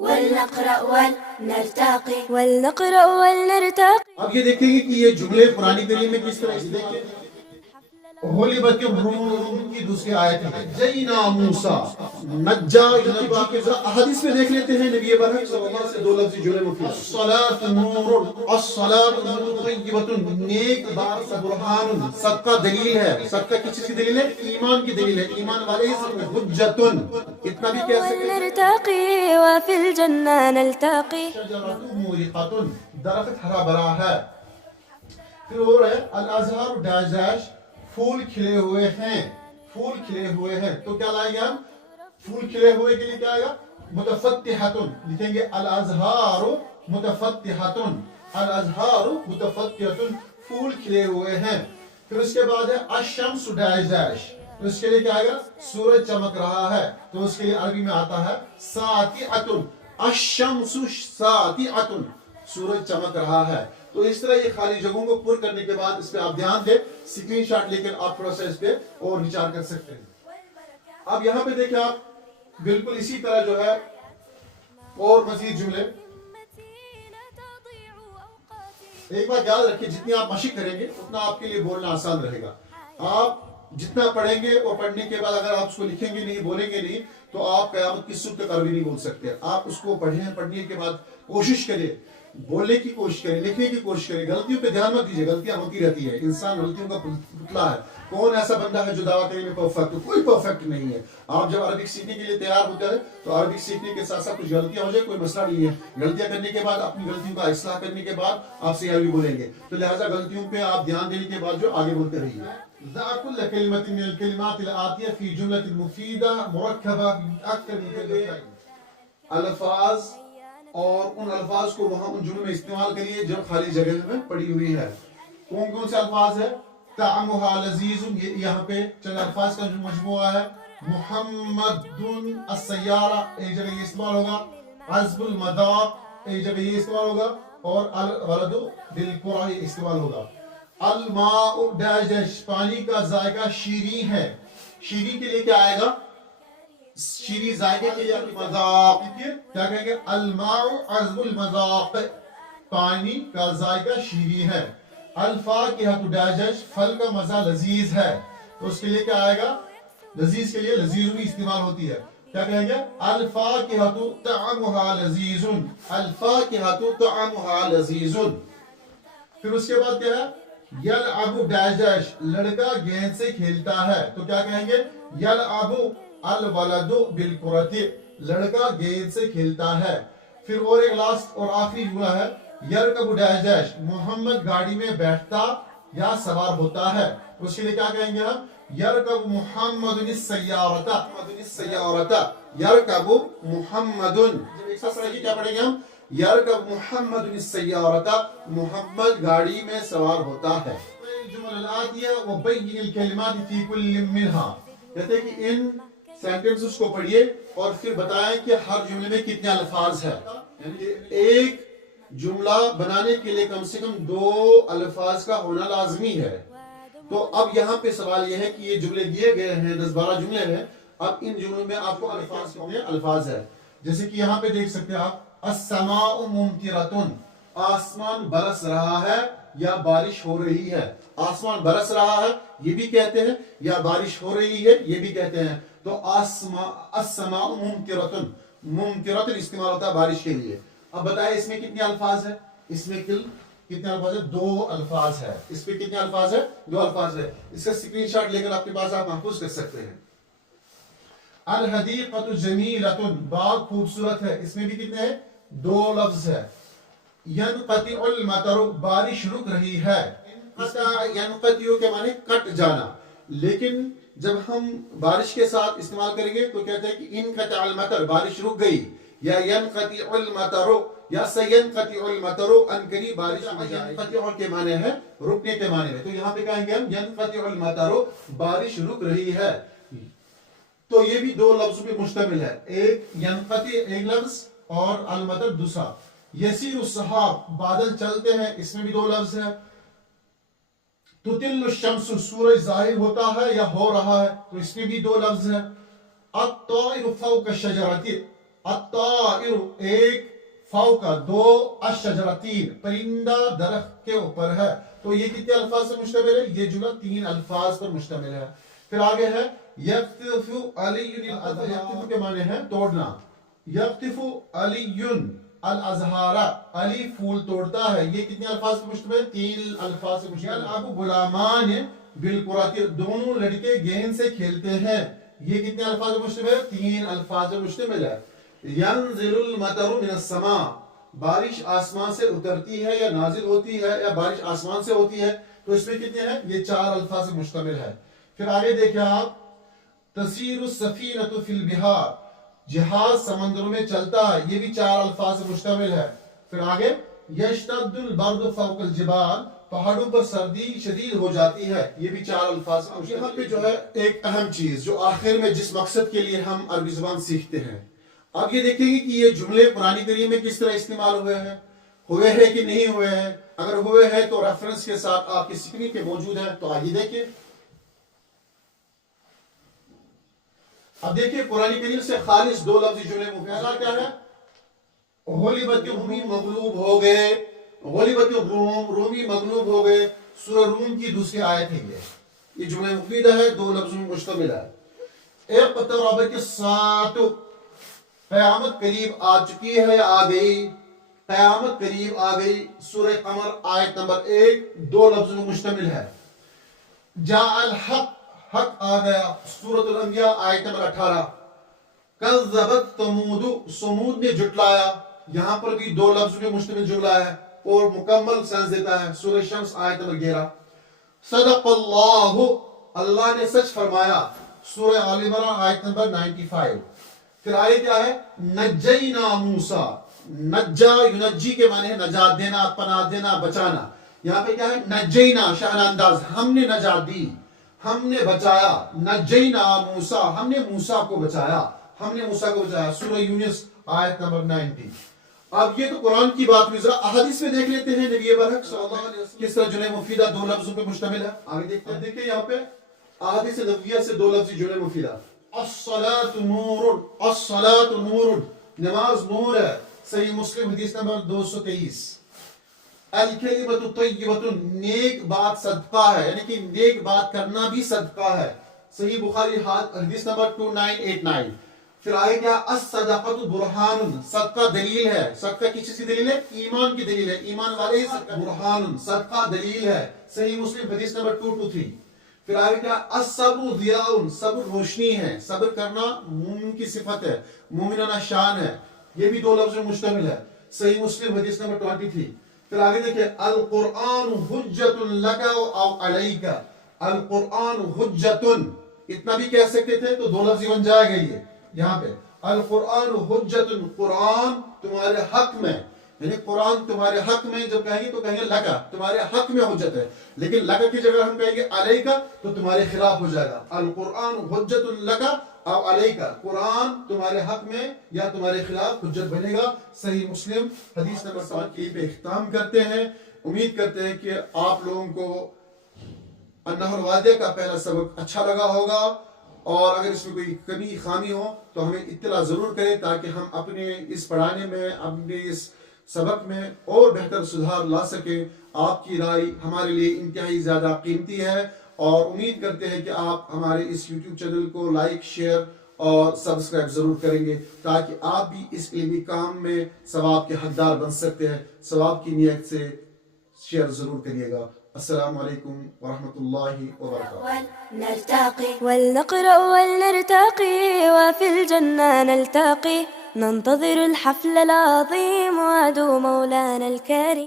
ولنقرأ ولنرتقي. اب یہ دیکھیں گے کہ یہ جملے قرآن کریم میں کس طرح سے دیکھیں. غلبت الروم کی دوسری آیت ہے جینا موسیٰ نجا احادیث میں دیکھ لیتے ہیں نبی برحق صلی اللہ علیہ وسلم سے دو لفظی جملے مفید الصلاة نور الصلاة نور طیبۃ نیک بات برہان صدقہ دلیل ہے. صدقہ کس چیز کی دلیل ہے؟ ایمان کی دلیل ہے. ایمان والے ہی صدقہ حجت اتنا بھی کہہ سکتے ہیں. ولنرتقي وفي الجنة نلتقي. شجرۃ مورقۃ درخت ہرا بھرا ہے. پھر اور ہے الازہار ڈیش ڈیش پھول کھلے ہوئے ہیں. پھول کھلے ہوئے ہیں تو کیا لائیں گے ہم؟ پھول کھلے ہوئے کے لیے کیا آئے گا؟ متفتحۃ لکھیں گے الازہار متفتحۃ. الازہار متفتحۃ پھول کھلے ہوئے ہیں. پھر اس کے بعد ہے الشمس ڈیش ڈیش تو اس کے لیے کیا آئے گا؟ سورج چمک رہا ہے تو اس کے لیے عربی میں آتا ہے ساطعۃ. الشمس ساطعۃ سورج چمک رہا ہے. تو اس طرح یہ خالی جگہوں کو پر کرنے کے بعد اس پہ آپ دھیان دیں. اسکرین شاٹ لے کر آپ تھوڑا سا اس پہ اور وچار کر سکتے ہیں. اب یہاں پہ دیکھیں آپ بالکل اسی طرح جو ہے اور مزید جملے. ایک بات یاد رکھیں جتنی آپ مشق کریں گے اتنا آپ کے لیے بولنا آسان رہے گا. آپ جتنا پڑھیں گے اور پڑھنے کے بعد اگر آپ اس کو لکھیں گے نہیں بولیں گے نہیں تو آپ قیامت کی صبح تک عربی نہیں بول سکتے. آپ اس کو پڑھیں پڑھنے کے بعد کوشش کریں بولنے کی کوشش کریں لکھنے کی کوشش کریں. غلطیوں پہ دھیان مت دیجیے. غلطیاں ہوتی رہتی ہے. انسان غلطیوں کا پتلا ہے. کون ایسا بندہ ہے جو دعویٰ کرنے میں پرفیکٹ؟ کوئی پرفیکٹ نہیں ہے. آپ جب عربک سیکھنے کے لیے تیار ہوتے ہیں تو عربک سیکھنے کے ساتھ ساتھ کچھ غلطیاں ہو جائے کوئی مسئلہ نہیں ہے. غلطیاں کرنے کے بعد اپنی غلطیوں کا اصلاح کرنے کے بعد آپ صحیح عربی بولیں گے. تو لہٰذا غلطیوں پہ آپ دھیان دینے کے بعد جو آگے بولتے رہیے. ضع كل كلمة من الكلمات الآتية في جملة مفيدة مركبة بأكثر من كلمتين. الفاظ اور ان الفاظ کو وہاں ان جملوں میں استعمال کریے جو خالی جگہ میں پڑی ہوئی ہے. کون کون سے الفاظ ہے؟ طعمها لذیذ یہ یہاں پہ چند الفاظ کا جو مجموعہ ہے. محمد السیارہ ایک جگہ یہ استعمال ہوگا. عذب المذاق ایک جگہ یہ استعمال ہوگا. اور الولد بالقرآن یہ استعمال ہوگا. الماء ڈیش ڈیش پانی کا ذائقہ شیریں ہے. شیریں کے لیے کیا آئے گا؟ شیریں ذائقے کے لیے مذاق کیا کہیں گے؟ الماء عذب المذاق پانی کا ذائقہ شیریں ہے. الفاکہۃ ڈیش ڈیش پھل کا مزہ لذیذ ہے تو اس کے لیے کیا آئے گا؟ لذیذ کے لیے لذیذ بھی استعمال ہوتی ہے. کیا کہیں گے؟ الفاکہۃ طعمها لذیذ. الفاکہۃ طعمها لذیذ. پھر اس کے بعد کیا ہے؟ یلعب ڈیش ڈیش لڑکا گیند سے کھیلتا ہے تو کیا کہیں گے؟ یلعب الولد بالکرۃ لڑکا گیند سے کھیلتا ہے. پھر اور ایک لاسٹ اور آخری جملہ ہے یرکب ڈیش ڈیش محمد گاڑی میں بیٹھتا یا سوار ہوتا ہے. اس کے لیے کیا کہیں گے ہم؟ یرکب محمد السیارۃ. یرکب محمد ایک ساتھ پڑھیں کیا پڑھیں گے ہم؟ یرکب محمد السیارۃ محمد گاڑی میں سوار ہوتا ہے. الجمل الآتیہ وبین الکلمات فی کل منها کہتے ہیں کہ ان سینٹنسز کو پڑھیے اور پھر بتائیں کہ ہر جملے میں کتنے الفاظ ہیں. یعنی ایک جملہ بنانے کے لیے کم سے کم 2 الفاظ کا ہونا لازمی ہے. تو اب یہاں پہ سوال یہ ہے کہ یہ جملے دیے گئے ہیں 10-12 جملے ہیں. اب ان جملوں میں آپ کو الفاظ کتنے الفاظ ہے جیسے کہ یہاں پہ دیکھ سکتے ہیں آپ السماء ممطرۃ آسمان برس رہا ہے یا بارش ہو رہی ہے. آسمان برس رہا ہے یہ بھی کہتے ہیں یا بارش ہو رہی ہے یہ بھی کہتے ہیں. تو السماء ممطرۃ ممطرۃ استعمال ہوتا ہے بارش کے لیے. اب بتائیں اس میں کتنے الفاظ ہیں؟ اس میں کتنے الفاظ ہیں؟ 2 الفاظ ہے. اس پہ کتنے الفاظ ہیں؟ 2 الفاظ ہے. اس کا اسکرین شاٹ لے کر آپ کے پاس آپ محفوظ کر سکتے ہیں. الحدیقۃ جمیلۃ باغ خوبصورت ہے. اس میں بھی کتنے ہیں؟ 2 لفظ ہے. ینقطع المطر بارش رک رہی ہے. اس کا ینقطع کے معنی کٹ جانا لیکن جب ہم بارش کے ساتھ استعمال کریں گے تو کہتے ہیں کہ انقطع المطر بارش رک گئی یا ینقطع المطر یا سینقطع المطر ان قریب بارش ہو جائے. ینقطع کے معنی ہے رکنے کے معنی میں. تو یہاں پہ کہیں گے ہم ینقطع المطر بارش رک رہی ہے. تو یہ بھی 2 لفظوں پہ مشتمل ہے. ایک ینقطع ایک لفظ اور المطر دوسرا. یسیر السحاب بادل چلتے ہیں اس میں بھی 2 لفظ ہے. تطل الشمس سورج ظاہر ہوتا ہے یا ہو رہا ہے تو اس میں بھی 2 لفظ ہے. الطائر فوق الشجرۃ الطائر ایک، فوقا دو، الشجرہ تین، پرندہ درخت کے اوپر ہے. تو یہ کتنے الفاظ سے مشتمل ہے؟ یہ جملہ 3 الفاظ پر مشتمل ہے. پھر آگے ہے یقطف علی الازہار. یقطف کے معنی ہے توڑنا. یقطف علی الازہار، علی پھول توڑتا ہے. یہ کتنے الفاظ سے مشتمل ہے؟ 3 الفاظ سے مشتمل ہے. ابو غلامان بالقرۃ، دونوں لڑکے گیند سے کھیلتے ہیں. یہ کتنے الفاظ سے مشتمل ہے؟ 3 الفاظ سے مشتمل ہے. ینزل المطر من السماء، بارش آسمان سے اترتی ہے یا نازل ہوتی ہے یا بارش آسمان سے ہوتی ہے. تو اس میں کتنے ہیں؟ یہ 4 الفاظ سے مشتمل ہے. پھر آگے دیکھیں آپ، تسیر السفینۃ فی البحار، جہاز سمندروں میں چلتا ہے. یہ بھی 4 الفاظ سے مشتمل ہے. پھر آگے یشتد البرد فوق الجبال، پہاڑوں پر سردی شدید ہو جاتی ہے. یہ بھی 4 الفاظ سے مشتمل ہے. یہاں پہ جو ہے ایک اہم چیز جو آخر میں جس مقصد کے لیے ہم عربی زبان سیکھتے ہیں، اب یہ دیکھیں گے کہ یہ جملے قرآن کریم میں کس طرح استعمال ہوئے ہیں کہ نہیں ہوئے ہیں. اگر ہوئے ہیں تو ریفرنس کے ساتھ آپ کی اسکرین پہ موجود ہے. تو آئیے دیکھیں. اب دیکھیں قرآن کریم سے خالص 2 لفظی جملے پہلا کیا ہے؟ غلبت الروم، مغلوب ہو گئے. غلبت الروم، رومی مغلوب ہو گئے. سورہ روم کی دوسری آیت ہے. یہ جملہ مفیدہ ہے، 2 لفظوں میں مشتمل ہے. اقتربت الساعۃ، قیامت قریب آ چکی ہے یا آ گئی؟ قیامت قریب آ گئی. سورہ قمر آیت نمبر 1 2 لفظوں میں مشتمل ہے. جاء الحق، حق آ گیا. سورۃ الانبیاء آیت نمبر 18. کذبت ثمود، ثمود نے جھٹلایا. یہاں پر بھی 2 لفظوں میں مشتمل جملہ ہے اور مکمل سینس دیتا ہے. سورہ شمس آیت نمبر 11. صدق اللہ، اللہ نے سچ فرمایا. سورہ آل عمران آیت نمبر 95. پھر آئے کیا ہے؟ نجینا موسیٰ. نجا، ینجی کے معنی ہے نجات دینا، پناہ دینا، بچانا. یہاں پہ کیا ہے؟ نجینا، شاہانہ انداز، ہم نے نجات دی، ہم نے بچایا. نجینا موسیٰ، ہم نے موسیٰ کو بچایا، ہم نے موسیٰ کو بچایا. سورہ یونس آیت نمبر 90. اب یہ تو قرآن کی بات ہوئی. ذرا احادیث میں دیکھ لیتے ہیں نبی برحق صلی اللہ علیہ وسلم کس طرح جملہ مفیدہ 2 لفظوں پہ مشتمل ہے. آگے دیکھتے ہیں. دیکھیں یہاں پہ احادیث نبویہ سے 2 لفظی جملہ مفیدہ. الصلاة نور، الصلاة نور، نماز نور ہے. صحیح مسلم حدیث نمبر 223. الکلمۃ طیبۃ، نیک بات صدقہ ہے، یعنی کہ نیک بات کرنا بھی صدقہ ہے. صحیح بخاری حدیث نمبر 2989. پھر آگے کیا؟ الصدقۃ برہان، صدقہ دلیل ہے. صدقہ کس چیز کی دلیل ہے؟ ایمان کی دلیل ہے. ایمان والے ہی صدقہ. برہان، صدقہ دلیل ہے. صحیح مسلم حدیث نمبر 223. پھر آگے کیا؟ الصبر ضیاء، صبر روشنی ہے. صبر کرنا مومن کی صفت ہے، مومنانہ شان ہے. یہ بھی 2 لفظ میں مشتمل ہے. صحیح مسلم حدیث نمبر 23. پھر آگے دیکھیں القرآن حجت لک او علیک. القرآن حجت، اتنا بھی کہہ سکتے تھے تو 2 لفظ بن جائے گا. یہ یہاں پہ القرآن حجت، قرآن تمہارے حق میں، یعنی قرآن تمہارے حق میں جب کہیں گے تو کہیں گے لکا، تمہارے حق میں حجت ہے. لیکن لکا کی جگہ ہم کہیں گے علیکا تو تمہارے خلاف ہو جائے گا. القرآن حجت لکا او علیکا، قرآن تمہارے حق میں یا تمہارے خلاف حجت بنے گا. صحیح مسلم حدیث نمبر 7 پہ اختتام کرتے ہیں. امید کرتے ہیں کہ آپ لوگوں کو النحو الواضح کا پہلا سبق اچھا لگا ہوگا، اور اگر اس میں کوئی کمی خامی ہو تو ہمیں اطلاع ضرور کریں تاکہ ہم اپنے اس پڑھانے میں، اپنے اس سبق میں اور بہتر سدھار لا سکیں. آپ کی رائے ہمارے لیے انتہائی زیادہ قیمتی ہے، اور امید کرتے ہیں کہ آپ ہمارے اس یوٹیوب چینل کو لائک، شیئر اور سبسکرائب ضرور کریں گے تاکہ آپ بھی اس علمی کام میں ثواب کے حقدار بن سکتے ہیں. ثواب کی نیت سے شیئر ضرور کریے گا. السلام علیکم ورحمۃ اللہ وبرکاتہ. نلتقي ولنقرأ ولنرتقي وفي الجنة نلتقي ننتظر الحفل العظيم وعدو مولانا الكريم.